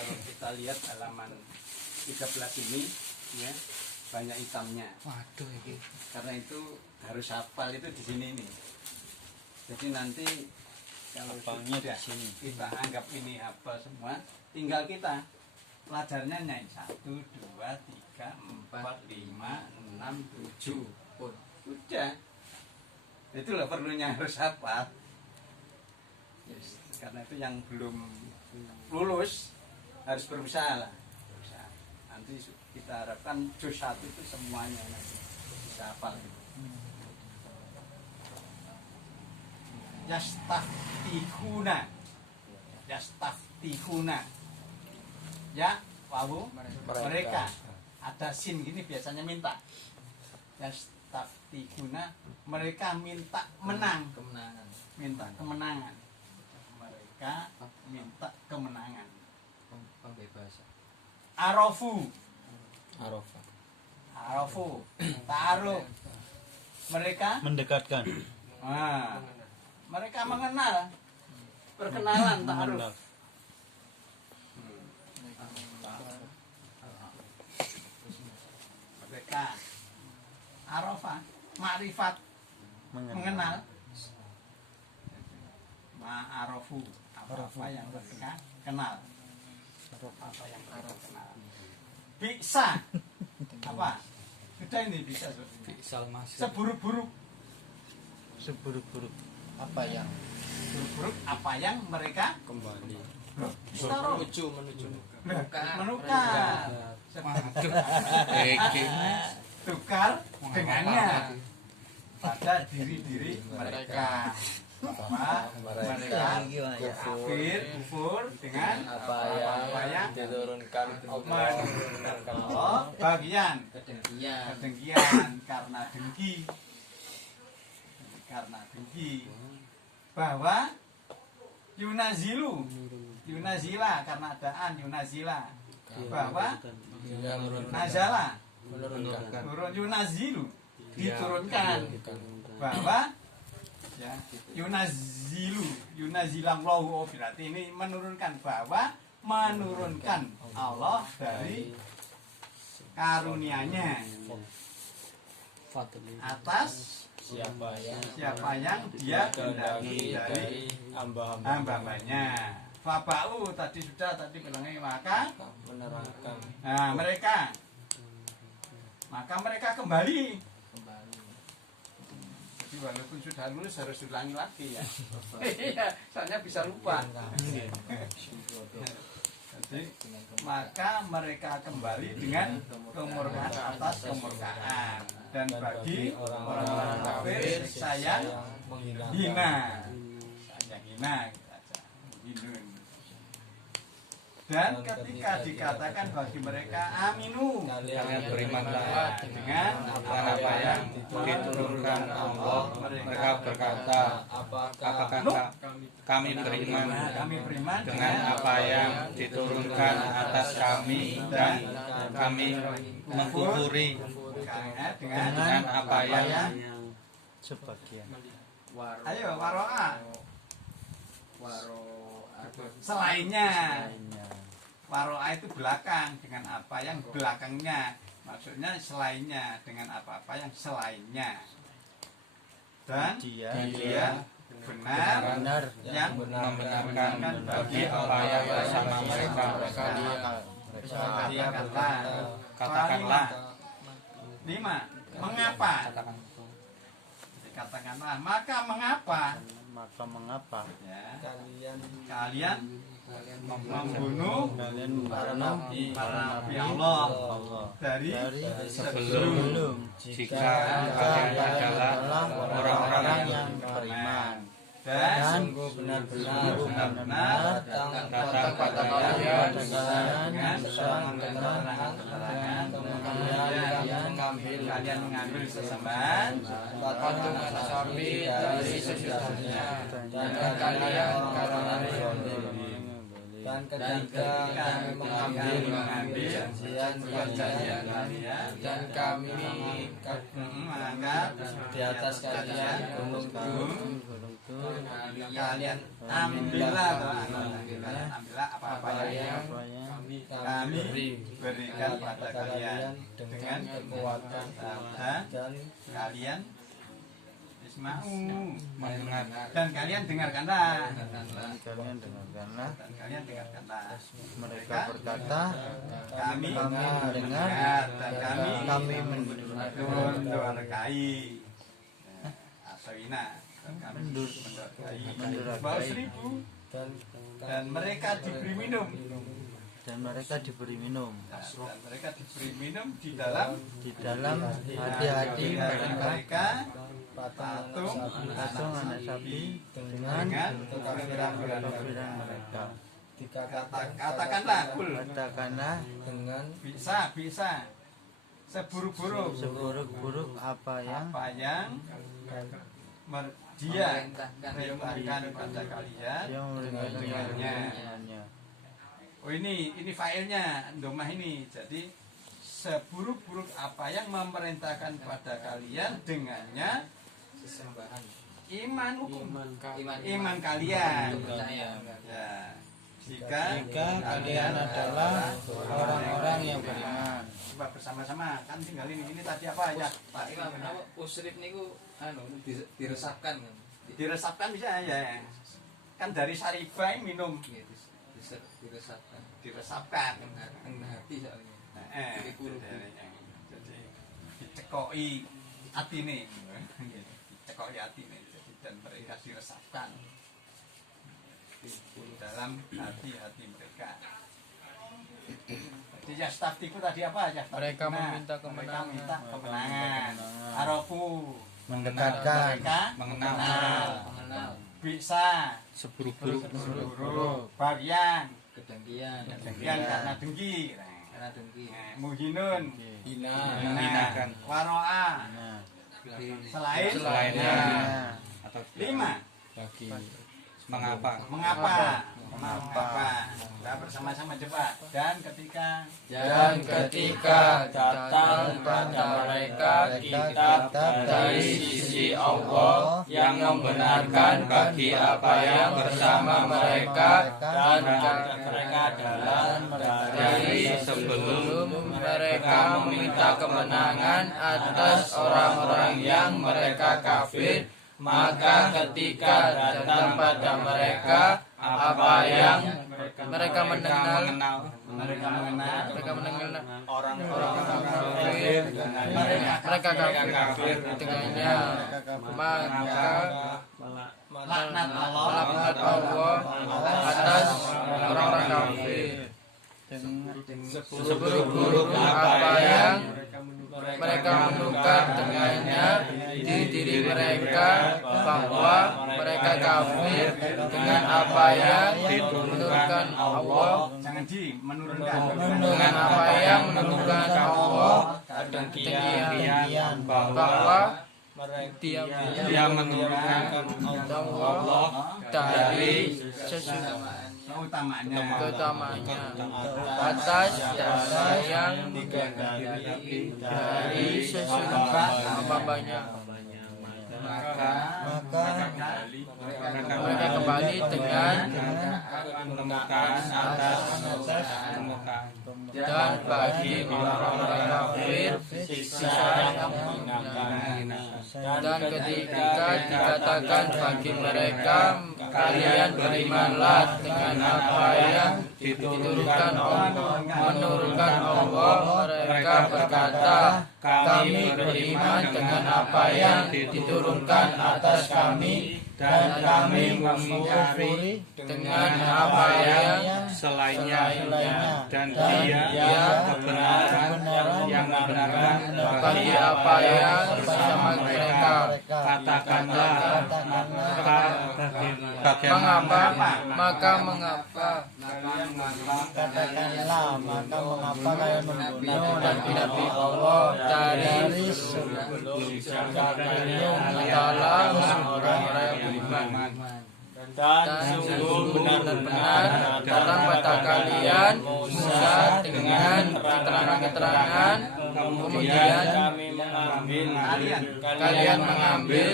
kalau kita lihat halaman 13 ini ya banyak hitamnya. Waduh ini. Karena itu harus hafal itu di sini nih. Jadi nanti kalau hafalnya di sudah sini. kita anggap ini hafal semua, tinggal kita pelajarnya nyai 1, 2, 3, 4, 5, 6, 7. Udah. Itulah perlunya harus hafal. Yes. Karena itu yang belum lulus harus berusaha lah. Berusaha. Nanti kita harapkan juz 1 itu semuanya nanti bisa hafal. Yastaftihuna. Yastaftihuna. Ya, wawu mereka. Ada sin gini biasanya minta. Yastaftihuna, mereka minta menang. Kemenangan. Minta kemenangan. Mereka minta kemenangan. Pembebasan. Arafu. Arafah. Arafu. Ta'aruf. Mereka Mendekatkan. nah, mereka mengenal. Perkenalan ta'aruf. Mengenal. Mereka arafah, ma'rifat, mengenal. Ma'arafu, apa yang mereka kenal. Apa yang mereka kenal. Bisa. Apa? Sudah ini bisa. Fisal masuk. Seburuk-buruk. Seburuk-buruk Apa yang Buruk apa yang mereka kembali. menuju menukar. Tukar dengannya pada diri-diri mereka. Bahwa mereka kufur dengan apa yang diturunkan menurunkan Allah bagian kedengkian karena dengki bahwa yunazila karena adaan yunazila bahwa nazala turun yunazilu diturunkan bahwa ya yunazilallahu berarti ini menurunkan bahwa menurunkan Allah dari karunia-Nya atas siapa yang dia kehendaki dari hamba-hambanya. Fabau tadi bilangnya maka menerangkan nah mereka kembali. Jadi walaupun sudah lulus harus ulangi lagi ya. Iya, soalnya bisa lupa. Jadi maka mereka kembali dengan kemurkaan atas kemurkaan dan bagi orang-orang kafir siksa yang hina. Yang hina hinun. Dan ketika dikatakan bagi mereka aminu kalian berimanlah dengan apa yang diturunkan Allah, mereka berkata, apakah kami beriman dengan apa yang diturunkan atas kami dan kami mengkufuri dengan apa yang Sebagian. ayo waro'a selainnya. Waro'a itu belakang dengan apa yang belakangnya, maksudnya selainnya dengan apa-apa yang selainnya. Dan dia benar yang membenarkan bagi apa yang bersama mereka. Katakanlah 5. Mengapa? Katakanlah maka mengapa ya, kalian membunuh para nabi Allah dari sebelum jika kalian adalah orang-orang yang beriman dan benar-benar datang pada kalian dengan keterangan kalian mengambil sesembahan patung sapi dari sesudahnya dan kalian karena dan ketika kami mengambil perjanjian kalian dan kami mengangkat di atas kalian gunung kalian ambillah apa-apa yang kami berikan pada kalian dengan kekuatan dan kalian isma'u dan kalian dengarkanlah Mereka berkata, kami mendengar dan kami mendorkai asawina dan kami mendorkai bau seribu dan mereka diberi minum dan mereka diberi minum di dalam hati-hati mereka patung anak sapi dengan kekafiran mereka. katakanlah dengan bisa seburuk-buruk apa yang dia merintahkan pada kalian dengannya. Oh ini filenya domah ini. Jadi seburuk-buruk apa yang memerintahkan pada kalian dengannya Sesembahan. iman kalian. Percaya. Ya. Jika kalian adalah orang-orang yang beriman. coba bersama-sama kan tinggal ini tadi apa ya Pak? Imam, kenapa usrib niku diresapkan kan? Diresapkan bisa ya. Kan dari saribah minum Iya, diresapkan. diresapkan. Tengah hati soalnya. Jadi dicekoki atine. Dicekoki atine. Jadi dan mereka diresapkan di dalam hati-hati mereka. Jadi yastaftiku tadi apa? Mereka meminta kemenangan. Mereka minta kemenangan. Arafu Mendekatkan, mengenal. Bisa seburuk-buruk bagian Kedengkian. karena dengki. Karena dengki. Muhinun Hinakan. waro'a selainnya. Atau 5 bagi mengapa? Kita bersama-sama coba. Dan ketika datang pada mereka kitab dari sisi Allah yang membenarkan bagi apa yang bersama mereka dan mereka jalan dari sebelum mereka meminta kemenangan atas orang-orang yang mereka kafir, maka ketika datang pada mereka apa yang mereka mengenal orang-orang kafir, mereka kafir dengannya, maka laknat Allah laknat Allah atas orang-orang kafir. Seburuk-buruk apa yang mereka menukar dengannya di diri mereka, bahwa mereka kafir dengan apa yang menurunkan Allah, dengan apa yang menurunkan Allah, demikian bahwa dia menurunkan Allah dari keutamanya atas dasar yang dari sesungguhnya hambanya. Maka mereka kembali dengan dan bagi orang-orang kafir siksa yang menyenangkan. Dan ketika dikatakan bagi mereka, kalian berimanlah dengan apa yang diturunkan Allah, menurunkan Allah, mereka berkata, kami beriman dengan apa yang diturunkan atas kami, dan kami mengingkari dengan apa yang selainnya, dan dia kebenaran yang membenarkan bagi apa yang bersama mereka. Katakanlah, maka mengapa kalian membunuh nabi Allah dari sebelum kalian orang-orang yang beriman. Dan sungguh benar-benar datang pada kalian Musa dengan keterangan-keterangan Kemudian kami mengambil kalian mengambil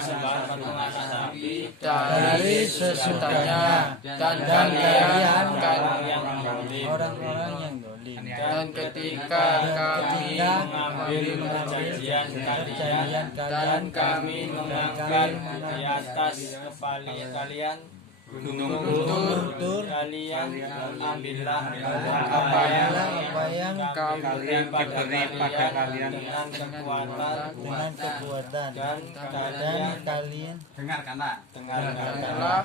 sebahan patungan sapi dari sesudahnya dan kalian orang-orang yang dolim dan ketika kami mengambil perjanjian kalian dan kami mengangkat di atas kepala kalian Tur kalian ambillah apa yang kalian diberi pada kalian dengan kekuatan dan kalian dengarkanlah. dengarkanlah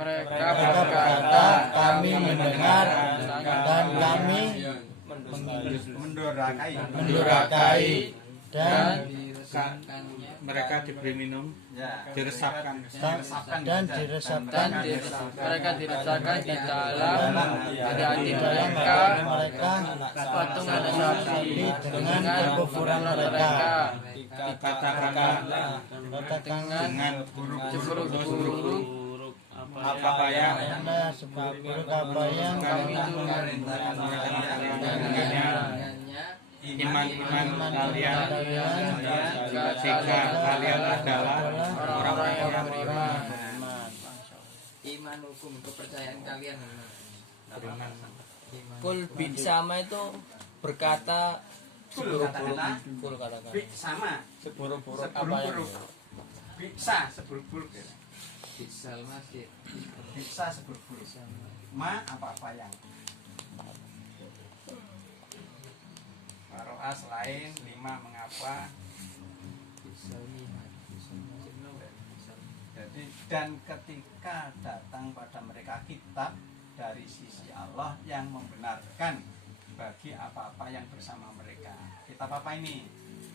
mereka berkata kami mendengar dan kami mendurakai dan mereka diberi minum, Ya. diresapkan. mereka diresapkan di dalam hati mereka patungan sapi dengan kekufuran mereka Katakanlah dengan seburuk-buruk apa yang seburuk apa yang kami iman kalian jika kalian adalah orang-orang yang beriman. Iman hukum kepercayaan kalian. beriman. Kul sama itu berkata Katakanlah. kul katakan Bi sama. seburuk-buruk apa yang Seburuk-buruk. Bisa seburuk-buruk. Ya. Bisal masjid. Bisa seburuk-buruk. Ma apa-apa yang. Roa selain 5 mengapa. Bisal lihat. Jadi dan ketika datang pada mereka kitab dari sisi Allah yang membenarkan bagi apa-apa yang bersama mereka. Kitab apa ini?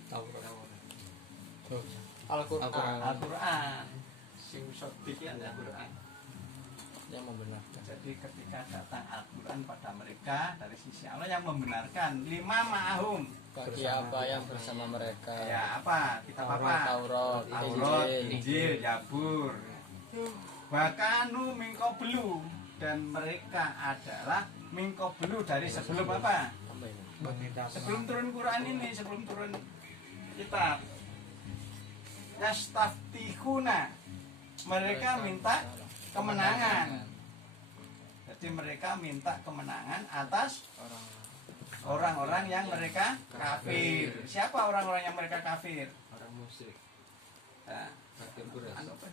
Al-Quran Al-Quran. Sing bikin Al-Quran. yang membenarkan. Jadi ketika datang Al-Quran pada mereka dari sisi Allah yang membenarkan 5 ma'ahum. Bagi apa yang bersama mereka. Ya apa? Kitab apa? Taurat, Taurat, Injil. Injil, Zabur. Bahkanu mingko belu dan mereka adalah mingko belu dari sebelum apa? Sebelum turun Quran ini, sebelum turun kitab. Yastaftihuna. Mereka minta kemenangan. Jadi mereka minta kemenangan atas orang-orang yang mereka kafir. Siapa orang-orang yang mereka kafir? Orang musyrik. Nah, Kafir beras. anu apa?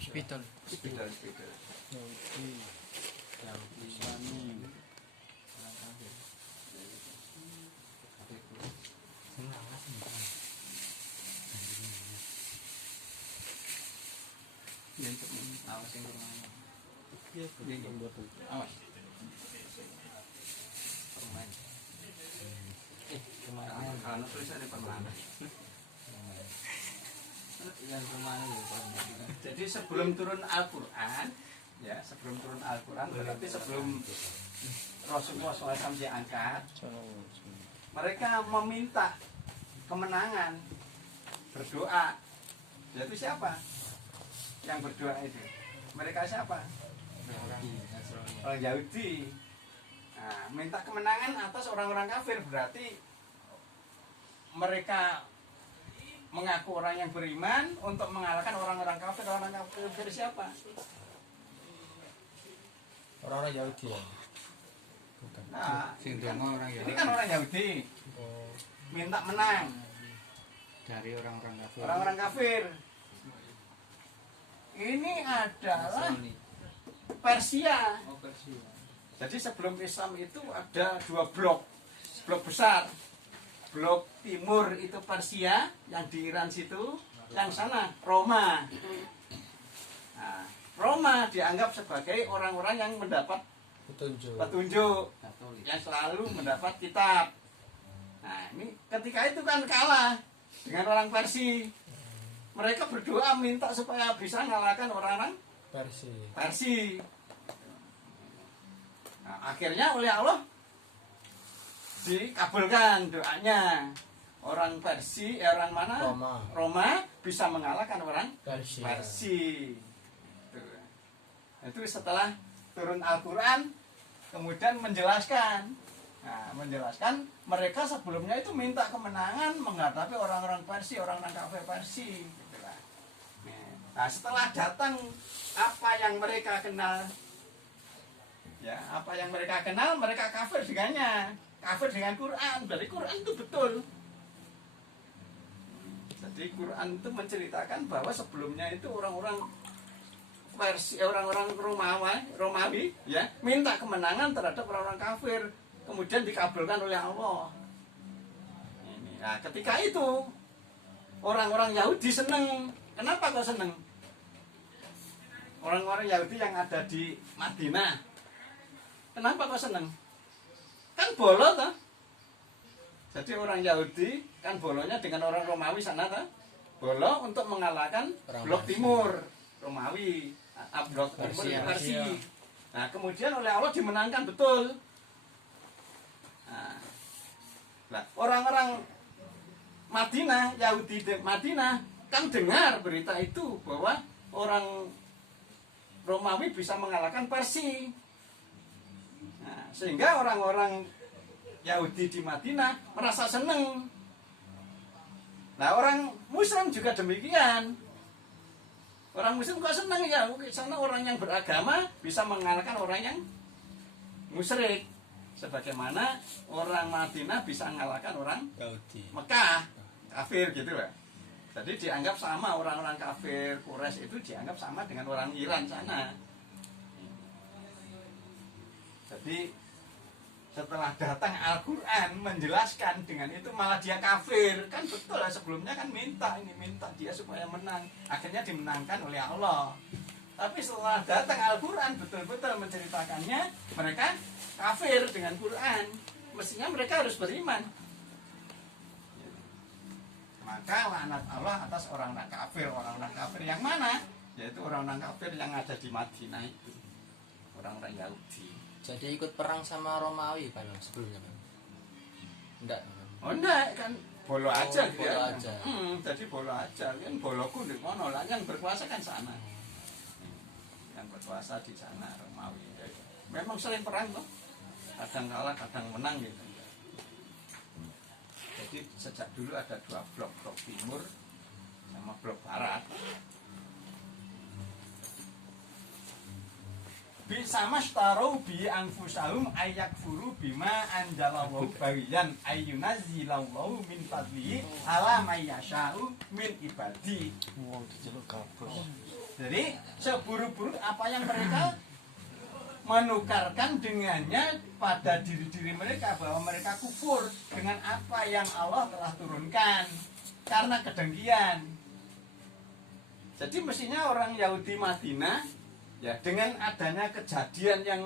Spidol Spidol. Awas yang bermain. Awas. Permain. Kemarin kalau tulisannya perlahan. Yang permain ya permain. Jadi sebelum turun Al-Quran, ya sebelum turun Al-Quran berarti sebelum Rasulullah SAW diangkat, mereka meminta kemenangan, berdoa. Yaitu siapa yang berdoa itu? Mereka siapa? Orang Yahudi. Nah, minta kemenangan atas orang-orang kafir berarti mereka mengaku orang yang beriman untuk mengalahkan orang-orang kafir. Orang kafir siapa? Orang-orang Yahudi ya. Nah, Sing ini kan, dongo orang ini Yahudi. kan orang Yahudi minta menang Dari orang-orang kafir. orang-orang kafir. Ini adalah Persia. Oh Persia. Jadi sebelum Islam itu ada 2 blok besar. Blok timur itu Persia, yang di Iran situ, yang sana Roma. Nah, Roma dianggap sebagai orang-orang yang mendapat petunjuk, Katolik. yang selalu mendapat kitab. Nah, ini ketika itu kan kalah dengan orang Persia. Mereka berdoa minta supaya bisa mengalahkan orang-orang Persia. Nah, akhirnya oleh Allah dikabulkan doanya. Orang Persia, orang mana? Roma bisa mengalahkan orang Persia. Itu setelah turun Al-Quran, kemudian menjelaskan Nah, menjelaskan mereka sebelumnya itu minta kemenangan menghadapi orang-orang Persia, orang-orang kafir Persia. Gitulah. Nah, setelah datang apa yang mereka kenal, ya apa yang mereka kenal, mereka kafir dengannya, kafir dengan Quran. Berarti Quran itu betul. Jadi Quran itu menceritakan bahwa sebelumnya itu orang-orang Persia, orang-orang Romawi, ya minta kemenangan terhadap orang-orang kafir. Kemudian dikabulkan oleh Allah. Nah, ketika itu orang-orang Yahudi seneng. Kenapa kok seneng? Orang-orang Yahudi yang ada di Madinah. Kenapa kok seneng? Kan bolo toh. Jadi orang Yahudi kan bolonya dengan orang Romawi sana toh. Bolo untuk mengalahkan blok timur Romawi, blok timur Persia. Nah, kemudian oleh Allah dimenangkan betul. Nah, orang-orang Madinah, Yahudi Madinah kan dengar berita itu bahwa orang Romawi bisa mengalahkan Persia. Nah, sehingga orang-orang Yahudi di Madinah merasa senang. Nah, orang Muslim juga demikian. Orang Muslim kok senang ya, sana orang yang beragama bisa mengalahkan orang yang musyrik. Sebagaimana orang Madinah bisa mengalahkan orang Yahudi. Mekah, kafir gitu lah. Jadi dianggap sama, orang-orang kafir Quraisy itu dianggap sama dengan orang Iran sana. Jadi setelah datang Al-Quran menjelaskan dengan itu malah dia kafir. Kan betul lah, sebelumnya kan minta dia supaya menang. Akhirnya dimenangkan oleh Allah. Tapi setelah datang Al-Quran betul-betul menceritakannya, mereka kafir dengan Quran. Mestinya mereka harus beriman. Maka laknat Allah atas orang-orang kafir. Orang-orang kafir yang mana? Yaitu orang-orang kafir yang ada di Madinah itu, orang-orang Yahudi. Jadi ikut perang sama Romawi Pak sebelumnya Pak? Enggak. Oh enggak, kan bolo aja bolo dia. aja. Jadi bolo aja, kan boloku di mana lah, yang berkuasa kan sana. Yang berkuasa di sana Romawi. Memang sering perang tuh. Kadang kalah, kadang menang gitu. Jadi sejak dulu ada dua blok timur sama blok barat. Bisa mastarau bi anfusahum ayakfuru bima anjalallahu bagian ayyunazzilallahu min fadlihi ala may yasha'u min ibadi. Jadi seburu-buru apa yang mereka menukarkan dengannya pada diri-diri mereka, bahwa mereka kufur dengan apa yang Allah telah turunkan karena kedengkian. Jadi mestinya orang Yahudi Madinah, ya dengan adanya kejadian yang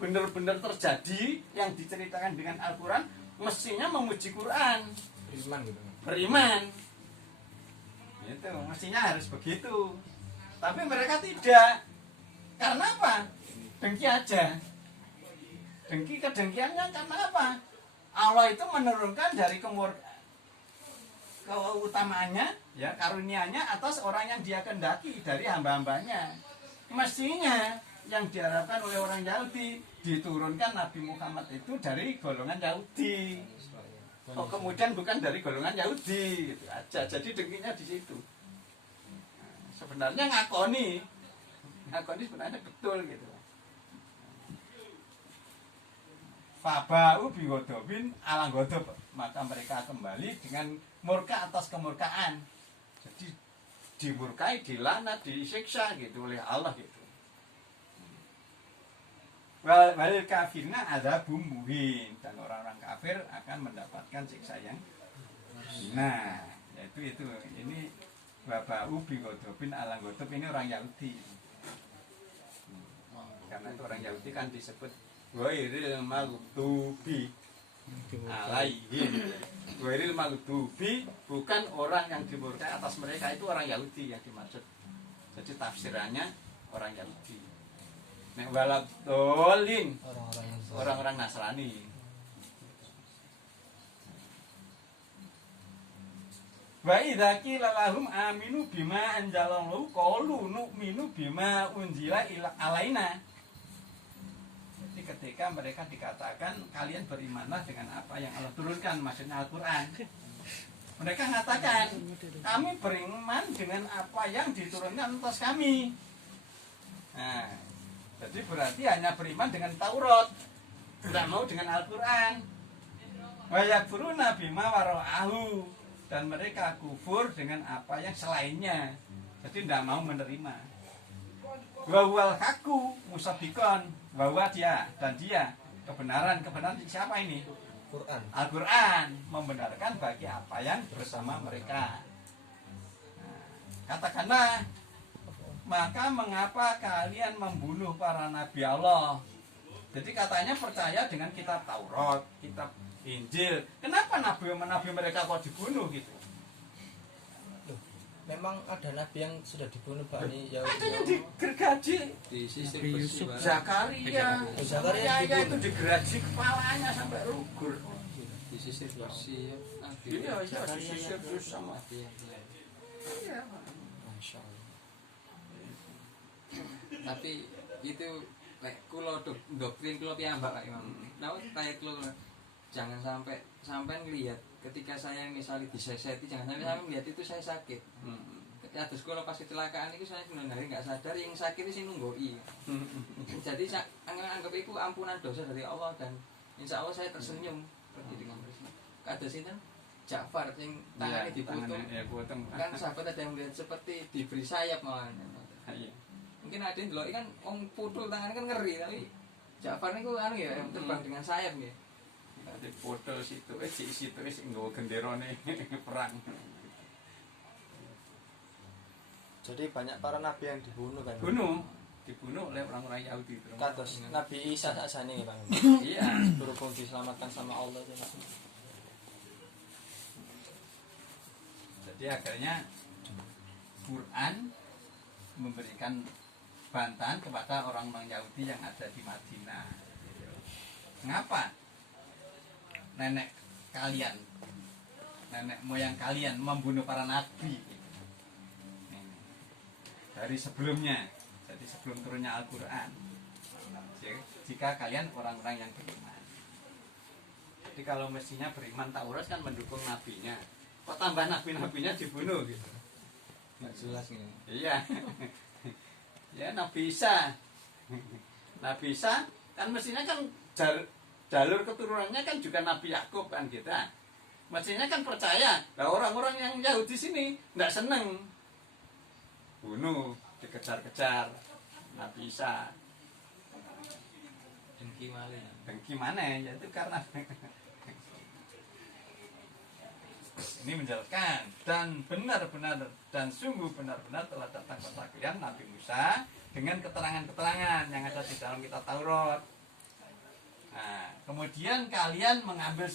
benar-benar terjadi yang diceritakan dengan Al-Quran, mestinya memuji Quran, Beriman gitu. beriman. Itu mestinya harus begitu. Tapi mereka tidak. Karena apa? Dengki aja. Dengki, kedengkiannya karena apa? Allah itu menurunkan dari keutamaannya, ya karunianya atas orang yang dia kendaki dari hamba-hambanya. Mestinya yang diharapkan oleh orang Yahudi diturunkan Nabi Muhammad itu dari golongan Yahudi. Oh, kemudian bukan dari golongan Yahudi, gitu aja. Jadi dengkinya di situ. Nah, sebenarnya ngakoni sebenarnya betul gitu. Fabau bigodobin ala godob, maka mereka kembali dengan murka atas kemurkaan. Jadi dimurkai, dilaknat, disiksa gitu oleh Allah gitu. Wal kafirna adzabum muhin, dan orang-orang kafir akan mendapatkan siksa yang hina. Yaitu ini Fabau bigodobin ala godob, ini orang Yahudi. Karena itu orang Yahudi kan disebut ghairil maghdubi alaihim. Ghairil maghdubi bukan orang yang dimurkai atas mereka, itu orang Yahudi yang dimaksud. Jadi tafsirannya orang Yahudi. Nek waladolin orang-orang Nasrani. Wa idza qila lahum aminu bima anzalallahu qalu nu'minu bima unzila alaina. ketika mereka dikatakan kalian berimanlah dengan apa yang Allah turunkan, maksudnya Al-Quran. Mereka mengatakan kami beriman dengan apa yang diturunkan atas kami. Nah, jadi berarti hanya beriman dengan Taurat, tidak mau dengan Al-Quran. Wa yakfuruna bima wara'ahu, dan mereka kufur dengan apa yang selainnya. Jadi tidak mau menerima. Wa huwal haqqu musaddiqan, bahwa dia dan dia kebenaran siapa ini? Quran. Al-Quran membenarkan bagi apa yang bersama mereka. Nah, katakanlah, maka mengapa kalian membunuh para nabi Allah? Jadi katanya percaya dengan kitab Taurat, kitab Injil. Kenapa nabi mereka kok dibunuh gitu? Memang ada nabi yang sudah dibunuh Bani Ada Yahudi. yang digergaji, Disisir Nabi bersih, Yusuf. Pak. Zakaria Zakaria itu digergaji kepalanya sampai rugur. Disisir bersih ya. Nabi. Iya, sisir terus sama. Nabi ya. Iya. Masya Allah. Tapi itu lek kula doktrin kula piyambak Pak Imam. Nah, kayak kula jangan sampai ngelihat ketika saya misalnya diseseti, jangan sampai saya melihat itu saya sakit. Ya terus kalau pas kecelakaan itu saya benar-benar nggak sadar yang sakit itu sih nunggoi. Jadi saya anggap itu ampunan dosa dari Allah, dan insya Allah saya tersenyum pergi dengan bersih. Kados itu Ja'far yang tangannya dipotong. Ya, potong. Kan sahabat ada yang melihat seperti diberi sayap malah. Iya. Mungkin ada yang dulu kan om putul tangannya kan ngeri, tapi Ja'far ini anu ya yang terbang dengan sayap ya. Di foto situ, situ nggawa genderone perang. Jadi banyak para nabi yang dibunuh kan. Dibunuh oleh orang-orang Yahudi. Kados Nabi Isa sakjane Bang. Iya. Berhubung diselamatkan sama Allah itu. Jadi akhirnya Quran memberikan bantahan kepada orang-orang Yahudi yang ada di Madinah. Mengapa nenek moyang kalian membunuh para nabi dari sebelumnya, jadi sebelum turunnya Al-Quran, jika kalian orang-orang yang beriman. Jadi kalau mestinya beriman Taurat kan mendukung nabinya, kok tambah nabinya dibunuh gitu? Nggak jelas ini. Iya. Ya, Nabi Isa kan mestinya kan jalur keturunannya kan juga Nabi Yakub kan kita. Mestinya kan percaya. Nah, orang-orang yang Yahudi sini enggak seneng. Bunuh, dikejar-kejar Nabi Isa. Dengki malih. Dengki mana ya? Itu karena ini menjelaskan, dan benar-benar dan sungguh benar-benar telah datang kepada kalian Nabi Musa dengan keterangan-keterangan yang ada di dalam kitab Taurat. Nah, kemudian kalian mengambil